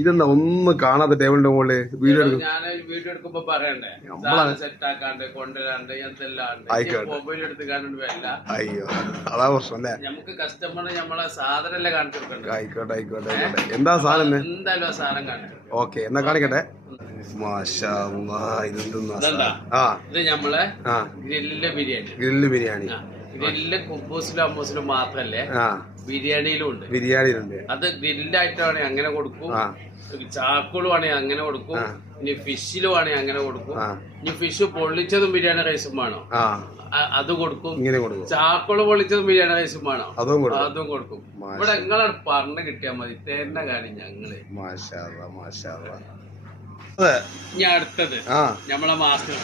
ഇതെന്താ ഒന്നും കാണാത്ത ടേബിളിന്റെ മുകളില് വീഡിയോ ഞാൻ വീഡിയോ എടുക്കുമ്പോ പറയണ്ടേ സെറ്റ് ആക്കാണ്ട് കൊണ്ടുവരാണ്ട് എന്തെല്ലാം മൊബൈൽ എടുത്ത് കാണുന്നുണ്ട് വല്ല. അയ്യോ അതാ പ്രശ്നം അല്ലേ. നമുക്ക് കസ്റ്റമറിന് നമ്മളെ സാധനല്ലേ കാണിച്ചു കൊടുക്കണ്ടേ. ആയിക്കോട്ടെ ആയിക്കോട്ടെ ആയിക്കോട്ടെ. എന്താ സാധനം? എന്തായാലും ആ സാധനം കാണിച്ചു. ഓക്കെ എന്നാ കാണിക്കട്ടെ. ഇത് നമ്മളെ grill biryani. Grill biryani. Grill കുബൂസിലും അമ്മൂസിലും മാത്രല്ലേ, ബിരിയാണിയിലും ഉണ്ട്. ബിരിയാണിയിലുണ്ട്. അത് ഗ്രില്ലായിട്ടാണെങ്കിൽ അങ്ങനെ കൊടുക്കും, ചാക്കുകളും ആണെങ്കിൽ അങ്ങനെ കൊടുക്കും, ഇനി ഫിഷിലും ആണെങ്കിൽ അങ്ങനെ കൊടുക്കും. ഇനി ഫിഷ് പൊള്ളിച്ചതും ബിരിയാണി റൈസും വേണോ അത് കൊടുക്കും. ചാക്കുള് പൊള്ളിച്ചതും ബിരിയാണി റൈസും വേണോ അതും കൊടുക്കും. ഇവിടെ നിങ്ങളെ പറഞ്ഞു കിട്ടിയാൽ മതി, തേരുന്ന കാര്യം ഞങ്ങള്. ഇനി അടുത്തത് നമ്മളെ മാസ്റ്റർ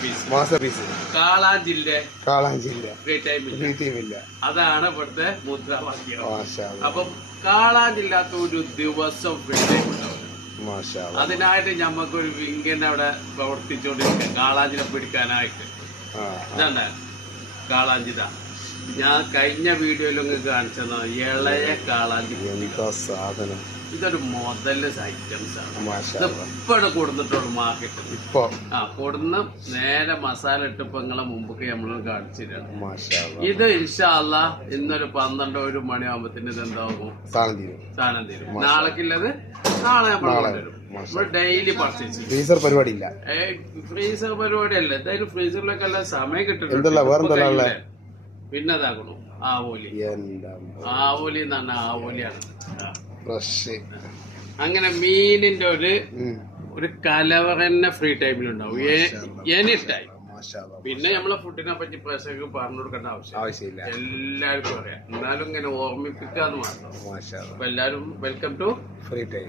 പീസ് കാളാഞ്ചില്ല ഫ്രീ ടൈമില്ല. അതാണ് ഇവിടുത്തെ മുദ്രാവാക്യം. അപ്പം കാളാഞ്ചില്ലാത്ത ഒരു ദിവസം ഫ്രീ ടൈം ഉണ്ടാവും. അതിനായിട്ട് ഞമ്മക്കൊരു വിങ്കൻ അവിടെ പ്രവർത്തിച്ചോണ്ടിരിക്കുക കാളാഞ്ചിനെ പിടിക്കാനായിട്ട്. ഇതാണ് കാളാഞ്ചിത. ഞാൻ കഴിഞ്ഞ വീഡിയോയിൽ കാണിച്ചത് ഇളയ കാളാഞ്ചി സാധനം. ഇതൊരു മോഡൽലെസ് ഐറ്റംസ് ആണ്. ഇപ്പോഴാണ് കൊടുത്തിട്ടുള്ളൂ മാർക്കറ്റിൽ. കൊടുന്ന് നേരെ മസാല ഇട്ടിപ്പോ നിങ്ങളെ മുമ്പൊക്കെ നമ്മൾ കാണിച്ചിട്ടാണ്. ഇത് ഇൻഷാ അല്ലാഹ് ഇന്നൊരു 12-1 മണിയാകുമ്പത്തിന് ഇതെന്താകും സാധനം തീരും. നാളേക്കുള്ളത് നാളെ നമ്മൾ കൊണ്ടുവരും. നമ്മൾ ഡെയിലി പർച്ചേസ്. ഫ്രീസർ പരിപാടി ഇല്ല. ഫ്രീസർ പരിപാടി അല്ല. എന്തായാലും ഫ്രീസറിലൊക്കെ എല്ലാം സമയം കിട്ടുന്നുണ്ട്. പിന്നെ ഇതാക്കണു ആവോലി. ആവോലി എന്ന് പറഞ്ഞാൽ ആവോലിയാണ്. അങ്ങനെ മീനിന്റെ ഒരു കലവറ തന്നെ ഫ്രീ ടൈമിലുണ്ടാവും എനി ടൈം. പിന്നെ നമ്മളെ ഫുഡിനെ പറ്റി പ്രേക്ഷകർക്ക് പറഞ്ഞു കൊടുക്കേണ്ട ആവശ്യമില്ല, എല്ലാവർക്കും അറിയാം. എന്നാലും ഇങ്ങനെ ഓർമ്മിപ്പിക്കാന്ന് മാത്രം. അപ്പൊ എല്ലാരും വെൽക്കം ടു ഫ്രീ ടൈം.